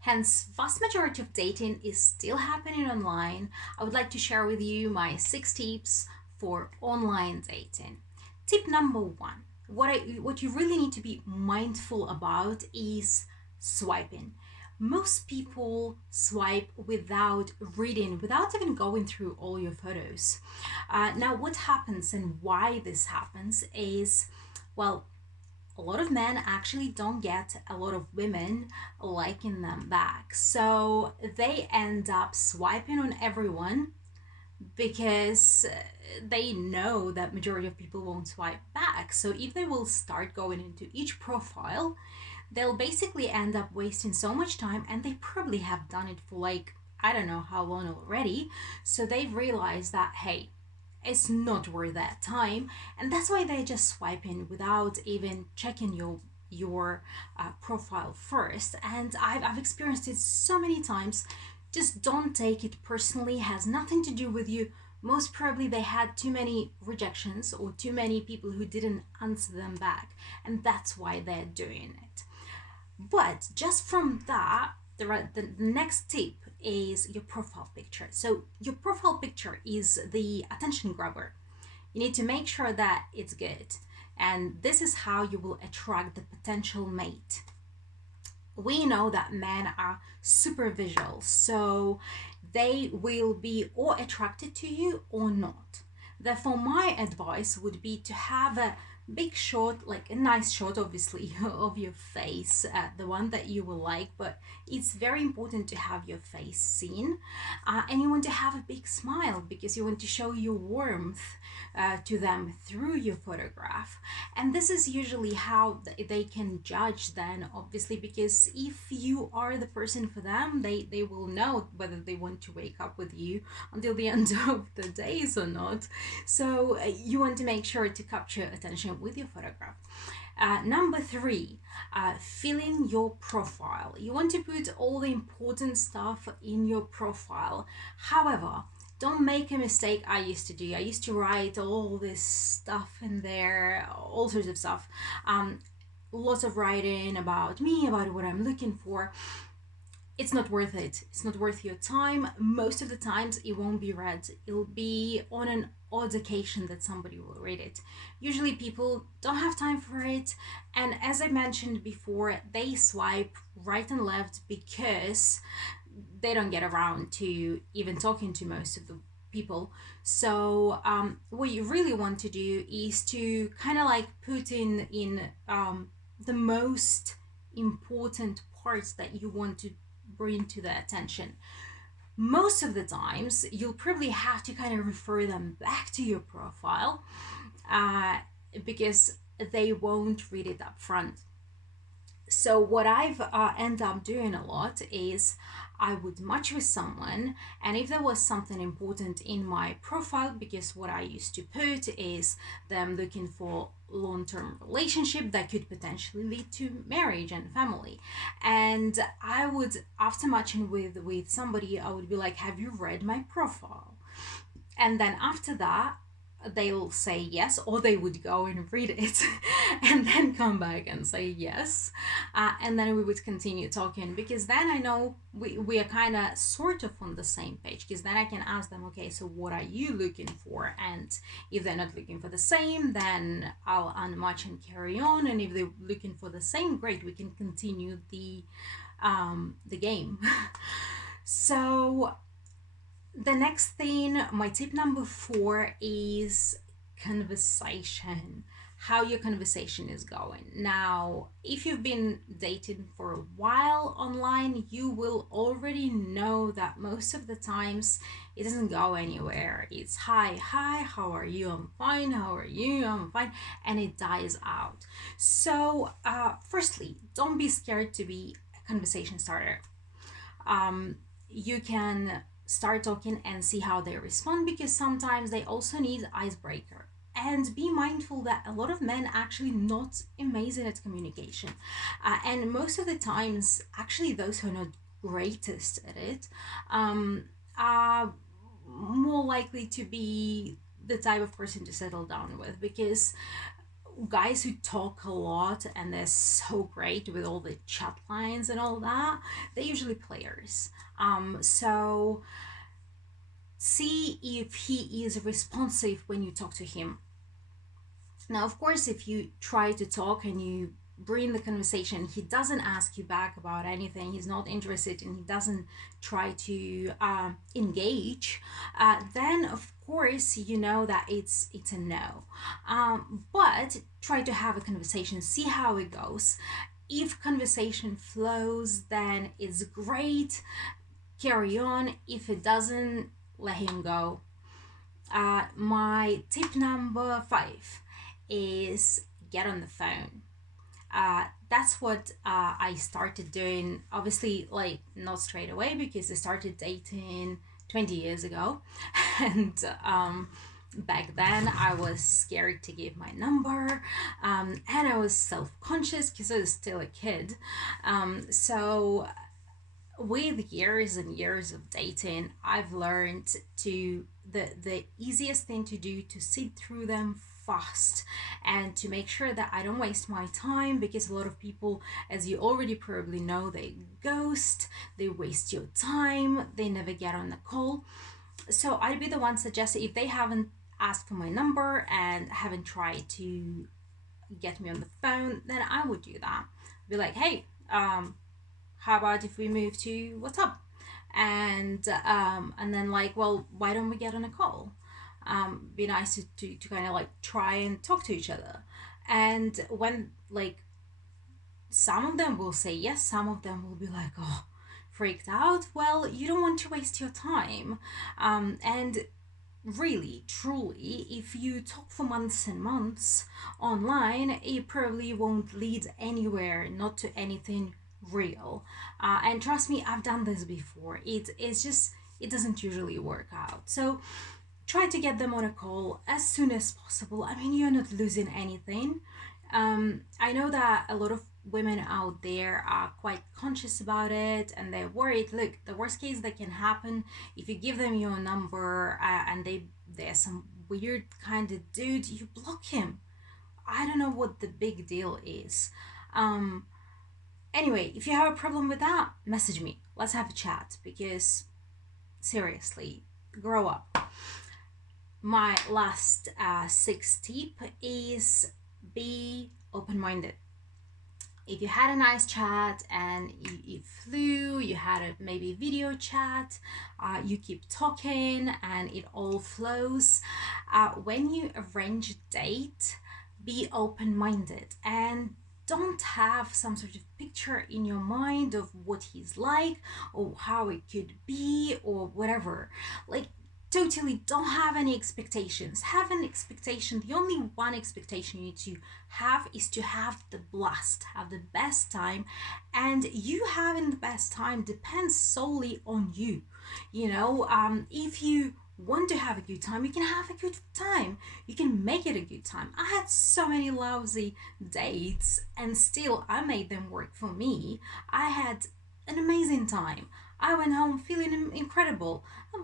Hence, vast majority of dating is still happening online. I would like to share with you my 6 tips for online dating. Tip number one, what you really need to be mindful about is swiping. Most people swipe without reading, without even going through all your photos. Now, what happens and why this happens is, well, a lot of men actually don't get a lot of women liking them back. So they end up swiping on everyone because they know that majority of people won't swipe back. So if they will start going into each profile, they'll basically end up wasting so much time, and they probably have done it for like I don't know how long already. So they've realized that hey, it's not worth that time, and that's why they just swipe in without even checking your profile first. And I've experienced it so many times. Just don't take it personally. It has nothing to do with you. Most probably they had too many rejections or too many people who didn't answer them back, and that's why they're doing it. But just from that, the next tip is your profile picture. So your profile picture is the attention grabber. You need to make sure that it's good. And this is how you will attract the potential mate. We know that men are super visual, so they will be or attracted to you or not. Therefore, my advice would be to have a big shot, like a nice shot, obviously, of your face, the one that you will like, but it's very important to have your face seen. And you want to have a big smile because you want to show your warmth to them through your photograph. And this is usually how they can judge then, obviously, because if you are the person for them, they will know whether they want to wake up with you until the end of the days or not. So you want to make sure to capture attention with your photograph. Number three, fill in your profile. You want to put all the important stuff in your profile. However, don't make a mistake I used to do. I used to write all this stuff in there, all sorts of stuff. Lots of writing about me, about what I'm looking for. It's not worth it. It's not worth your time. Most of the times it won't be read. It'll be on an odd occasion that somebody will read it. Usually people don't have time for it. And as I mentioned before, they swipe right and left because they don't get around to even talking to most of the people. So what you really want to do is to kind of like put in the most important parts that you want to bring to their attention. Most of the times, you'll probably have to kind of refer them back to your profile uh, because they won't read it up front. So what I've end up doing a lot is I would match with someone, and if there was something important in my profile, because what I used to put is them looking for long-term relationship that could potentially lead to marriage and family, and I would, after matching with somebody, I would be like, have you read my profile? And then after that, they'll say yes, or they would go and read it and then come back and say yes. And then we would continue talking, because then I know we are kind of sort of on the same page, because then I can ask them, okay, so what are you looking for? And if they're not looking for the same, then I'll unmatch and carry on. And if they're looking for the same, great, we can continue the game. So the next thing, my tip number four is conversation. How your conversation is going. Now, if you've been dating for a while online, you will already know that most of the times it doesn't go anywhere. It's hi, how are you? I'm fine, how are you? I'm fine, and it dies out. So, firstly, don't be scared to be a conversation starter. You can start talking and see how they respond, because sometimes they also need icebreaker. And be mindful that a lot of men actually not amazing at communication, and most of the times actually those who are not greatest at it are more likely to be the type of person to settle down with, because guys who talk a lot and they're so great with all the chat lines and all that, they're usually players. So see if he is responsive when you talk to him. Now, of course, if you try to talk and you bring the conversation, he doesn't ask you back about anything, he's not interested, and he doesn't try to engage, then of course you know that it's a no. But try to have a conversation, see how it goes. If conversation flows, then it's great, carry on. If it doesn't, let him go. My tip number 5 is get on the phone. That's what I started doing. Obviously, like not straight away because I started dating 20 years ago, and back then I was scared to give my number, and I was self-conscious because I was still a kid. So with years and years of dating, I've learned to the easiest thing to do to sit through them fast and to make sure that I don't waste my time, because a lot of people, as you already probably know, they ghost, they waste your time, they never get on the call. So I'd be the one suggesting, if they haven't asked for my number and haven't tried to get me on the phone, then I would do that. Be like, hey, how about if we move to WhatsApp? And then like, well, why don't we get on a call? Be nice to kind of like try and talk to each other. And when like some of them will say yes, some of them will be like, oh, freaked out. Well, you don't want to waste your time. And really, truly, if you talk for months and months online, it probably won't lead anywhere, not to anything real. And trust me, I've done this before. It's just, it doesn't usually work out. So try to get them on a call as soon as possible. I mean, you're not losing anything. I know that a lot of women out there are quite conscious about it and they're worried. Look, the worst case that can happen, if you give them your number and they're some weird kind of dude, you block him. I don't know what the big deal is. Anyway, if you have a problem with that, message me. Let's have a chat, because seriously, grow up. My last 6th tip is be open-minded. If you had a nice chat and you flew, you had a maybe video chat, you keep talking and it all flows. When you arrange a date, be open-minded and don't have some sort of picture in your mind of what he's like or how it could be or whatever. Like, totally don't have any expectations. Have an expectation. The only one expectation you need to have is to have the blast, have the best time. And you having the best time depends solely on you. If you want to have a good time, you can have a good time. You can make it a good time. I had so many lousy dates and still I made them work for me. I had an amazing time. I went home feeling incredible.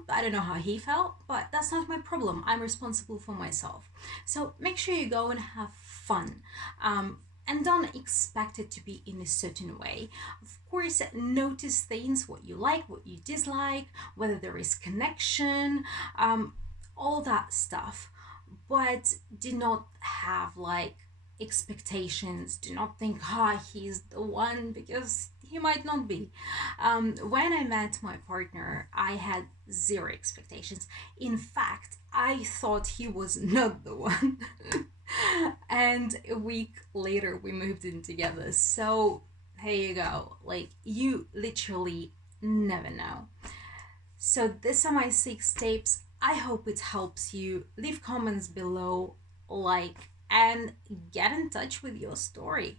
I don't know how he felt, but that's not my problem. I'm responsible for myself. So make sure you go and have fun. And don't expect it to be in a certain way. Of course, notice things, what you like, what you dislike, whether there is connection, all that stuff. But do not have like expectations. Do not think, he's the one, because he might not be. When I met my partner, I had zero expectations. In fact, I thought he was not the one. And a week later, we moved in together. So, here you go. Like, you literally never know. So, these are my 6 tips. I hope it helps you. Leave comments below, like, and get in touch with your story.